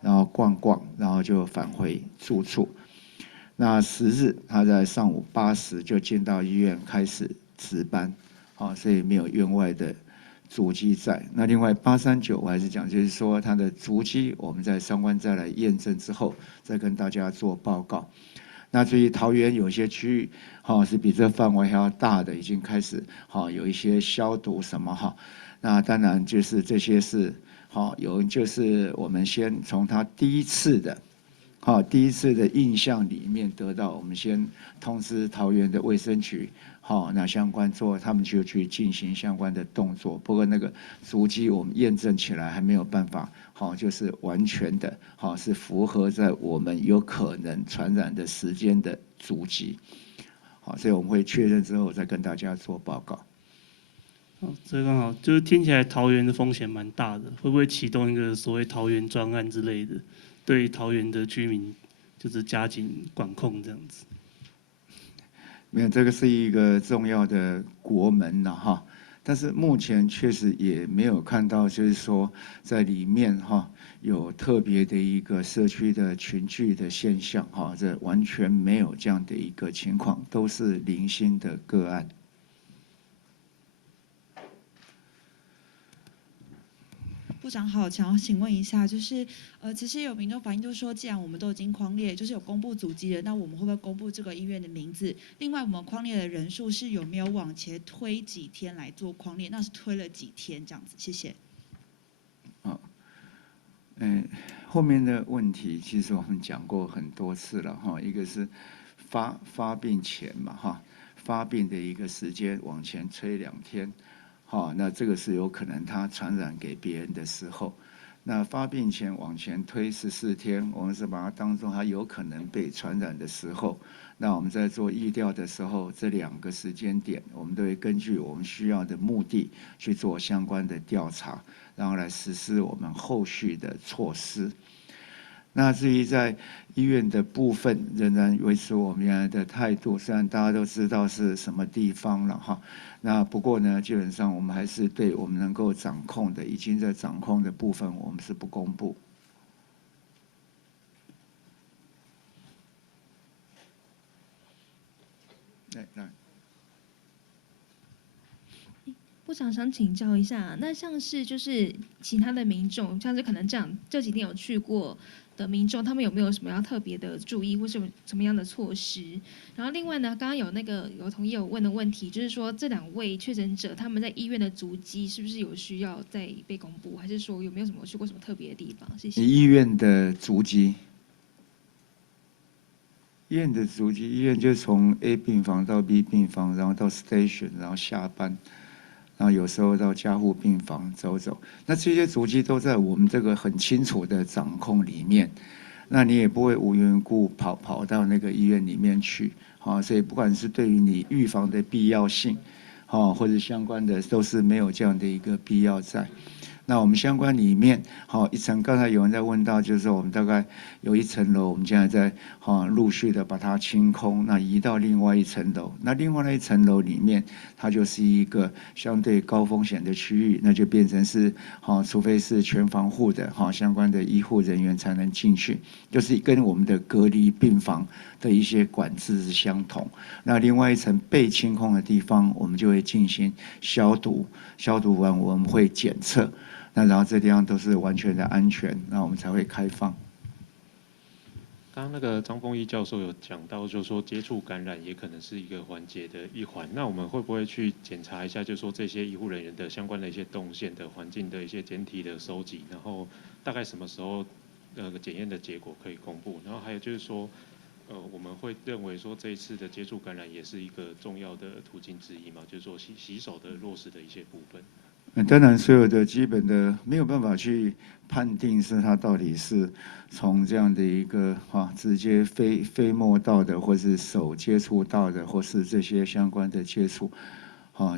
然后逛逛，然后就返回住处。那10日他在上午8时就进到医院开始值班，所以没有院外的足迹在。那另外839我还是讲，就是说他的足迹我们在相关再来验证之后，再跟大家做报告。那至于桃园有些区域，是比这范围还要大的，已经开始有一些消毒什么那当然就是这些是有就是我们先从他第一次的印象里面得到，我们先通知桃园的卫生局，那相关他们就去进行相关的动作。不过那个足迹我们验证起来还没有办法，就是完全的是符合在我们有可能传染的时间的足迹。所以我们会确认之后再跟大家做报告。这刚好就是听起来桃园的风险蛮大的，会不会启动一个所谓桃园专案之类的，对桃园的居民就是加紧管控这样子？没有，这个是一个重要的国门呐哈。但是目前确实也没有看到，就是说在里面哈有特别的一个社区的群聚的现象哈，这完全没有这样的一个情况，都是零星的个案。部长好，想要请问一下，就是其实有民众反映，就是说，既然我们都已经匡列，就是有公布足迹了，那我们会不会公布这个医院的名字？另外，我们匡列的人数是有没有往前推几天来做匡列？那是推了几天这样子？谢谢。后面的问题其实我们讲过很多次了哈，一个是发病前嘛哈，发病的一个时间往前推2天。好，那这个是有可能他传染给别人的时候，那发病前往前推14天，我们是把它当作他有可能被传染的时候。那我们在做疫调的时候，这2个时间点，我们都会根据我们需要的目的去做相关的调查，然后来实施我们后续的措施。那至于在医院的部分，仍然维持我们原来的态度，虽然大家都知道是什么地方了哈。那不过呢，基本上我们还是对我们能够掌控的、已经在掌控的部分，我们是不公布。来。部长想请教一下，那像是就是其他的民众，像是可能这几天有去过的民众，他们有没有什么要特别的注意，或是有什么样的措施？然后另外呢，刚刚有同业有问的问题，就是说这2位确诊者他们在医院的足迹是不是有需要再被公布，还是说有没有什么去过什么特别的地方？谢谢。医院的足迹。医院的足迹，医院就从 A 病房到 B 病房，然后到 station， 然后下班，然后有时候到加护病房走走。那这些足迹都在我们这个很清楚的掌控里面，那你也不会无缘无故跑到那个医院里面去，好，所以不管是对于你预防的必要性，好，或者相关的都是没有这样的一个必要在。那我们相关里面，好1层，刚才有人在问到，就是说我们大概有1层楼，我们现在在陆续的把它清空，那移到另外1层楼。那另外那1层楼里面，它就是一个相对高风险的区域，那就变成是除非是全防护的相关的医护人员才能进去，就是跟我们的隔离病房的一些管制是相同。那另外1层被清空的地方，我们就会进行消毒，消毒完我们会检测。那然后这地方都是完全的安全，那我们才会开放。刚刚那个张丰毅教授有讲到，就是说接触感染也可能是一个缓解的一环。那我们会不会去检查一下，就是说这些医护人员的相关的一些动线的环境的一些简体的收集，然后大概什么时候检验的结果可以公布？然后还有就是说，我们会认为说这一次的接触感染也是一个重要的途径之一嘛，就是说洗手的落实的一些部分。当然，所有的基本的没有办法去判定是它到底是从这样的一个直接飞沫到的，或是手接触到的，或是这些相关的接触，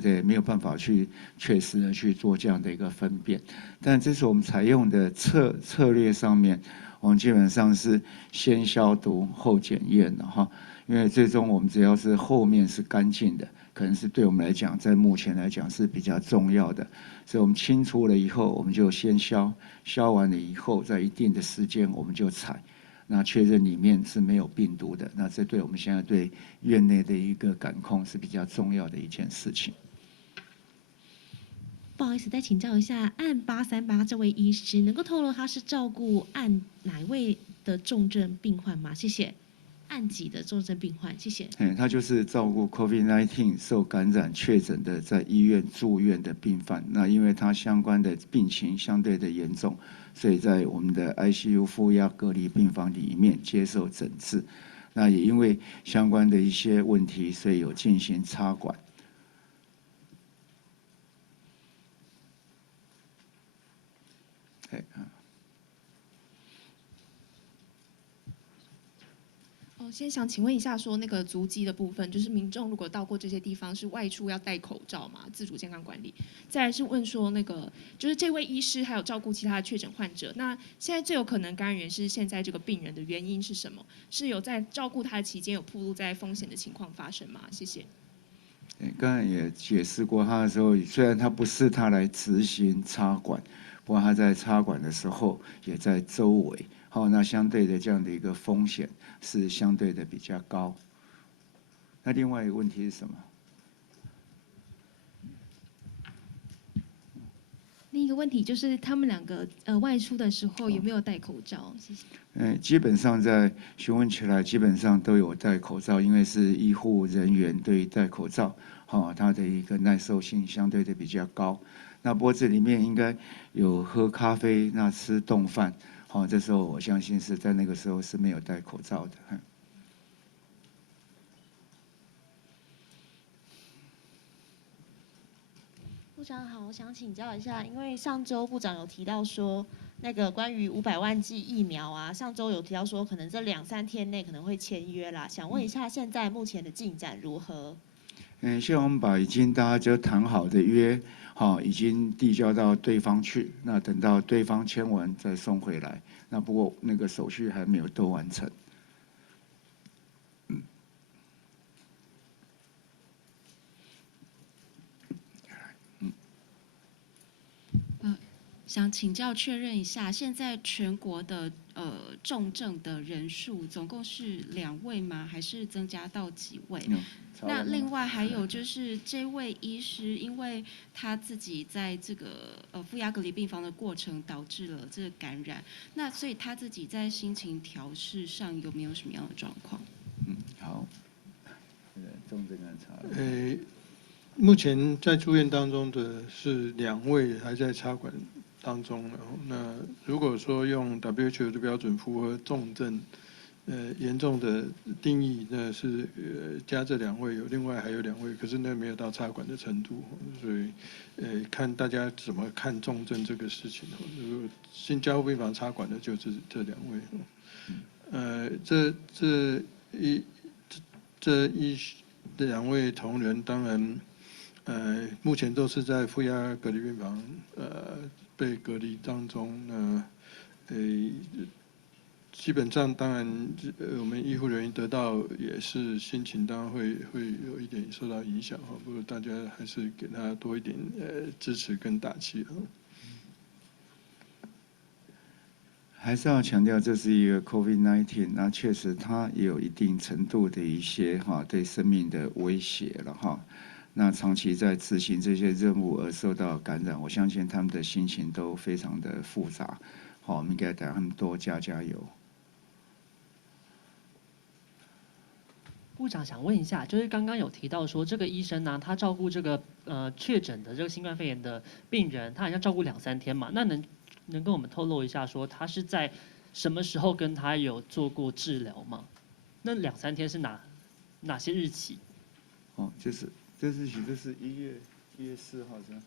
对，没有办法去确实的去做这样的一个分辨。但这是我们采用的策略上面，我们基本上是先消毒后检验的哈，因为最终我们只要是后面是干净的。可能是对我们来讲，在目前来讲是比较重要的，所以我们清除了以后，我们就先消完了以后，在一定的时间我们就采，那确认里面是没有病毒的，那这对我们现在对院内的一个感控是比较重要的一件事情。不好意思，再请教一下，案838这位医师能够透露他是照顾案哪位的重症病患吗？谢谢。案几的重症病患，谢谢。他就是照顾 COVID-19 受感染确诊的在医院住院的病患。那因为他相关的病情相对的严重，所以在我们的 ICU 负压隔离病房里面接受诊治。那也因为相关的一些问题，所以有进行插管。先想请问一下，说那个足迹的部分，就是民众如果到过这些地方是外出要戴口罩嘛，自主健康管理。再来是问说那个，就是这位医师还有照顾其他的确诊患者，那现在最有可能感染源是现在这个病人的原因是什么？是有在照顾他的期间有暴露在风险的情况发生吗？谢谢。刚才也解释过，他的时候虽然他不是他来执行插管，不过他在插管的时候也在周围，好，那相对的这样的一个风险是相对的比较高。那另外一个问题是什么？另一个问题就是他们两个外出的时候有没有戴口罩？谢谢。基本上在询问起来，基本上都有戴口罩，因为是医护人员对于戴口罩，它的一个耐受性相对的比较高。那不过这里面应该有喝咖啡，那吃冻饭，这时候我相信是在那个时候是没有戴口罩的。部长好，我想请教一下，因为上周部长有提到说，那个关于500万剂疫苗啊，上周有提到说，可能这2-3天内可能会签约啦。想问一下，现在目前的进展如何？现在我们把已经大家就谈好的约，已经递交到对方去，那等到对方签完再送回来。那不过那个手续还没有都完成。想请教确认一下，现在全国的重症的人数总共是2位吗？还是增加到几位？那另外还有就是这位医师，因为他自己在这个负压隔离病房的过程导致了这个感染，那所以他自己在心情调试上有没有什么样的状况？好，重症观察。目前在住院当中的是2位还在插管当中，然后那如果说用 WHO 的标准符合重症严重的定义，那是加这2位，另外还有2位，可是那没有到插管的程度，所以看大家怎么看重症这个事情。如果新加护病房插管的就是这2位，这2位同仁当然目前都是在负压隔离病房被隔离当中，那基本上当然我们医护人员得到也是心情当然会有一点受到影响，不过大家还是给他多一点支持跟打气。还是要强调，这是一个 COVID-19， 那确实它也有一定程度的一些对生命的威胁了哈。那长期在执行这些任务而受到感染，我相信他们的心情都非常的复杂。好，我们应该给他们多加油。部长想问一下，就是刚刚有提到说，这个医生呢，他照顾这个确诊的这个新冠肺炎的病人，他好像照顾2-3天嘛，那能跟我们透露一下，说他是在什么时候跟他有做过治疗吗？那2-3天是哪些日期？就是这日期，这是1月4号是吗？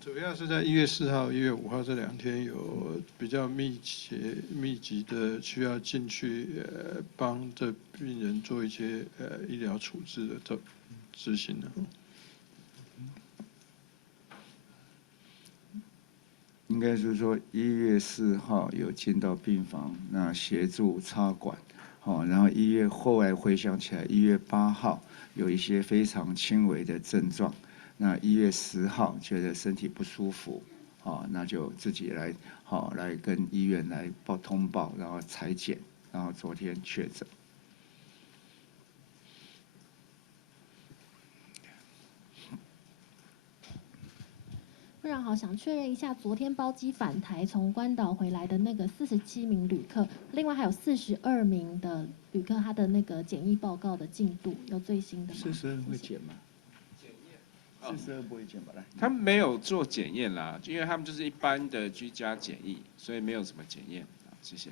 主要是在1月4号、1月5号这2天有比较密集的需要进去帮这病人做一些医疗处置的执行的。应该是说1月4号有进到病房，那协助插管，然后后来回想起来，1月8号有一些非常轻微的症状。那1月10号觉得身体不舒服，那就自己来跟医院来通报，然后采检，然后昨天确诊。部长好，想确认一下，昨天包机返台从关岛回来的那个47名旅客，另外还有42名的旅客，他的那个检疫报告的进度有最新的吗？42会检吗？42不会检吧？来，他们没有做检验啦，因为他们就是一般的居家检疫，所以没有什么检验。谢谢。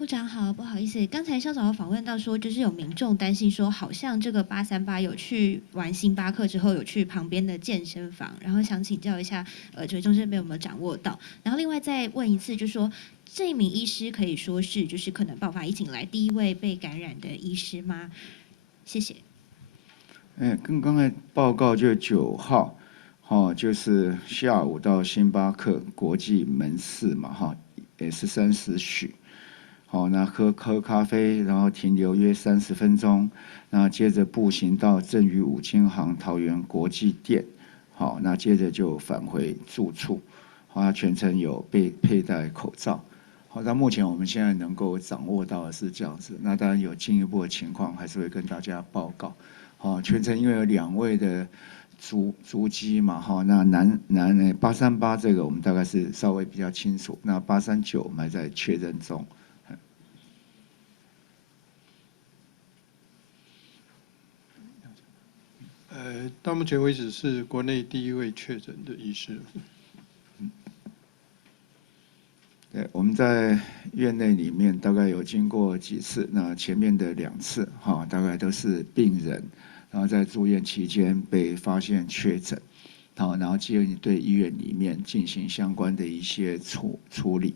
部长好，不好意思，刚才校长有访问到说，就是有民众担心说，好像这个838有去玩星巴克之后，有去旁边的健身房，然后想请教一下，这中这边有没有掌握到？然后另外再问一次，就是说这名医师可以说是就是可能爆发疫情来第一位被感染的医师吗？谢谢。跟刚才报告就9号，就是下午到星巴克国际门市嘛，也是30许。那喝咖啡，然后停留约30分钟，那接着步行到正宇五金行桃园国际店，那接着就返回住处，他全程有佩戴口罩。到目前我们现在能够掌握到的是这样子，那当然有进一步的情况还是会跟大家报告。全程因为有2位的足迹嘛，那男838这个我们大概是稍微比较清楚，那839我们还在确认中。到目前为止是国内第一位确诊的医师。对，我们在院内里面大概有经过几次，那前面的2次大概都是病人，然后在住院期间被发现确诊，然后建议对医院里面进行相关的一些处理，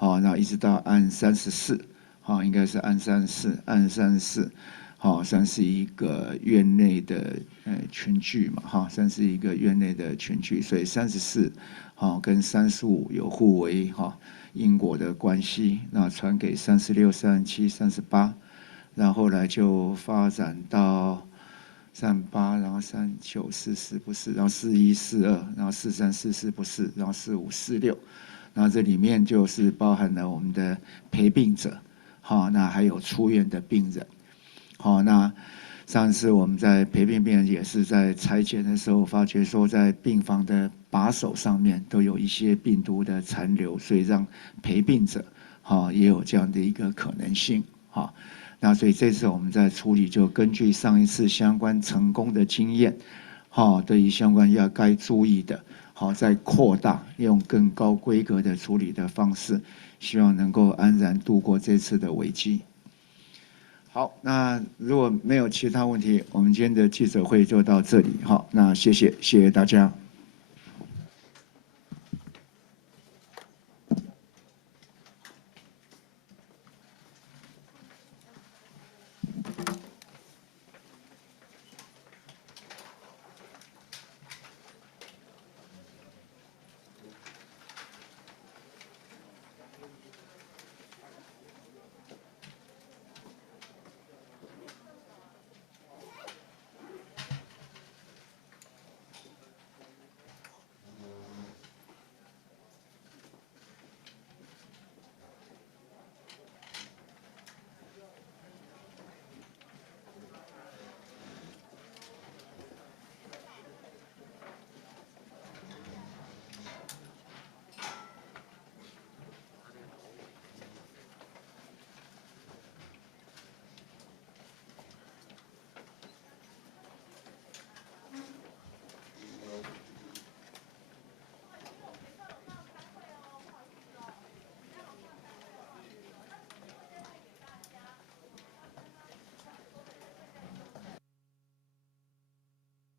那一直到案34，应该是案34，算是一个院内的群聚嘛，算是一个院内的群聚，所以34跟35有互为因果的关系，那传给36、37、38，然后后来就发展到38，然后39、44不是，然后41、42，然后43、44不是，然后45、46，然后这里面就是包含了我们的陪病者，那还有出院的病人。那上次我们在陪病病人也是在采检的时候发觉说，在病房的把手上面都有一些病毒的残留，所以让陪病者也有这样的一个可能性。那所以这次我们在处理就根据上一次相关成功的经验，对于相关要该注意的，再扩大用更高规格的处理的方式，希望能够安然度过这次的危机。好，那如果没有其他问题，我们今天的记者会就到这里。那谢谢大家。